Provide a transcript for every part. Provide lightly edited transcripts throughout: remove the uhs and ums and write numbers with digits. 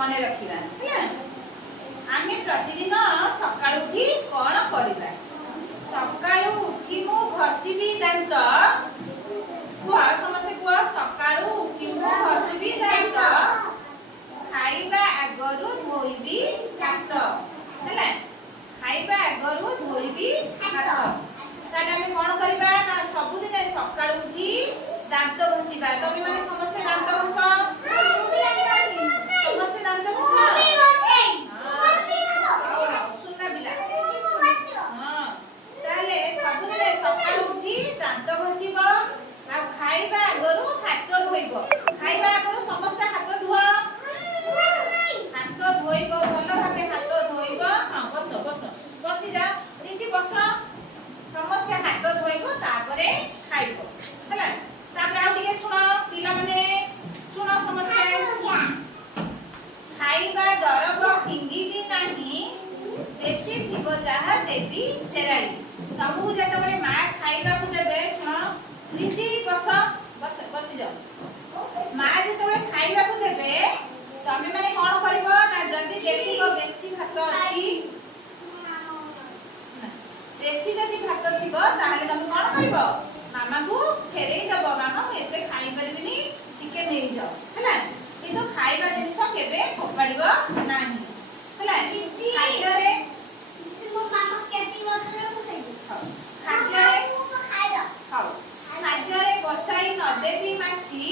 मन रखिबा हैला आमे प्रतिदिन सकाळु उठी कोन करिबा सकाळु उठी मु घसीबी दांत कुआ समस्त कुआ सकाळु उठी मु घसीबी दांत खाइबा आगरु धोइबी हाथ हैला खाइबा आगरु धोइबी हाथ ताले आमे कोन करिबा ना सबुदिन सकाळु उठी दांत घसीबा तमे माने समस्त दांत घस समस्त दांत घस देवी फेराई तमु जेतबे मा खाइबा को देबे सुन ऋषि बस बस बसी जाओ मा जेतबे खाइबा को देबे तमे माने कोन करबो ना जदी देखिबो बेसी भात अछि बेसी जदी भात थिबो ताहाले तमे कोन करबो मामा को फेरेई दबो मामा एते खाइ परबिनी टिके नेई जाओ हैला किंतु खाइबा जिनिस केबे फोपाड़िबो नाही हैला खाइयो रे खाद्य बसाई नदेवी माछी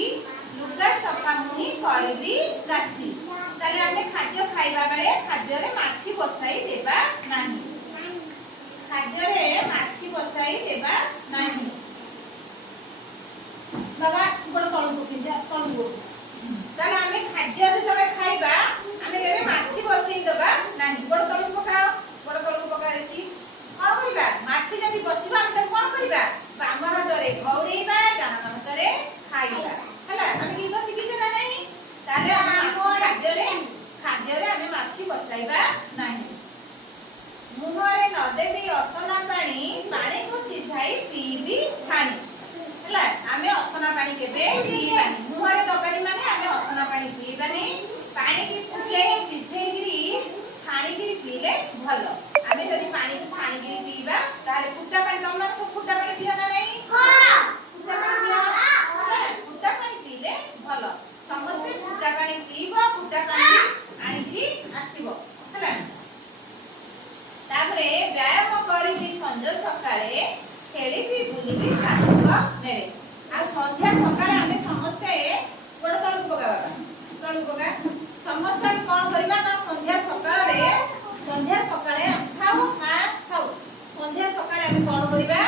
लुगा सफा मुही करबी राखी ताले आमे खाद्य खाइबा बेले खाद्य रे माछी बसाई देबा नाही खाद्य रे माछी बसाई देबा नाही बाबा बड़ तळु पकिजा तळु ताले आमे खाद्य रे जबे खाइबा आमे केबे माछी बसाई देबा नाही बड़ तळु पकाओ बड़ तळु पकाइसी कोन करिबा माछी जदी बसिबा हम कोन करिबा बाम हातरे घौरेइबा डान हातरे खाइबा हैला हम की तो सिखि जना नहीं ताले हम खाद्य रे हम माछी बसाइबा नहीं मुहरे न देबी असना पानी को सिझाई पीबी छानी हैला हम असना पानी केबे पीबानी मुहरे दबानी माने हम असना पानी पीबानी पानी की फुटे सिझेगिरी छानी की पीले भलो आमे जदी पानी को छानी के पीबा ताले फुटा पानी तम सब फुटा पानी पिया ना नहीं हां फुटा पानी पिया फुटा पानी पीले भलो समस्त फुटा पानी पीबो फुटा पानी आनी की आसीबो हैला तापरे व्यायाम करी की संजय सकाळे खेली भी बुली भी साथक मेरे आ संध्या सकाळे आमे समस्त बड़ तळु पका समस्त कोन करबा ना संध्या सकाळे खाओ मा खाओ संध्या सकाळे हम कोन करिबा